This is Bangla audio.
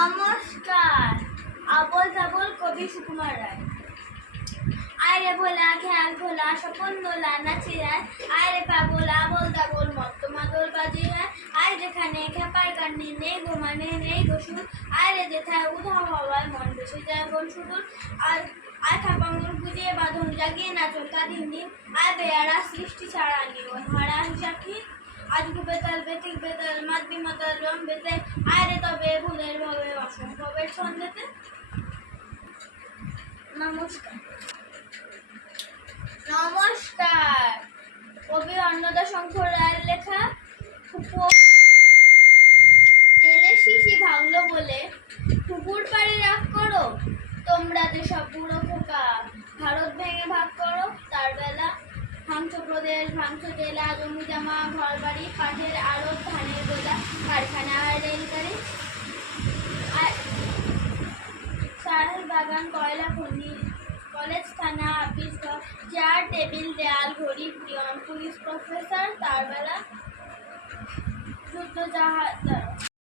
নমস্কার। আবল তাবল কবি সুকুমার রায়। আয়রে ভোলা খেয়াল খোলা স্বপন দোলা নাচি যায়, আয়রে পাগল আবল তাবল মত্ত মাদল বাজি যায়, আয় যেখানে খেপার কান্নি নেই গো মানে নেই গো সুর, আয়রে যেথায় উধাও হওয়ায় মন ভেসে যায় বল সুদূর, আর আয় খাপাঙ্গুর গুজিয়ে বাঁধন জাগিয়ে নাচন কাঁদিন দিন, আয় বেয়ারা সৃষ্টি ছাড়া নিয়ন হারা সাক্ষী, আজকে বেতাল বেতিক বেতাল মাতবি মাতাল রং বেতে, আয়রে তবে ভুলের ভাবে অসম্ভবের ছন্দেতে। নমস্কার। নমস্কার। কবি অন্নদাশঙ্কর রায়ের লেখা তেলের শিশি ভাঙলো বলে পুকুর পাড়ে রাগ করো, তোমরা যে সব বুড়ো খোকা ভারত ভেঙে ভাগ করো, তার বেলা ভাঙছো প্রদেশ ভাঙছো জেলা জমি জমা ঘর বাড়ি পাটের আড়ত ধানের গোলা কারখানা আর রেলগাড়ি, সাহেব বাগান কয়লা খনি কলেজ থানা অফিস ঘর চেয়ার টেবিল দেয়াল ঘড়ি পিয়ন পুলিশ প্রফেসর, তার বেলা যুদ্ধ জাহাজ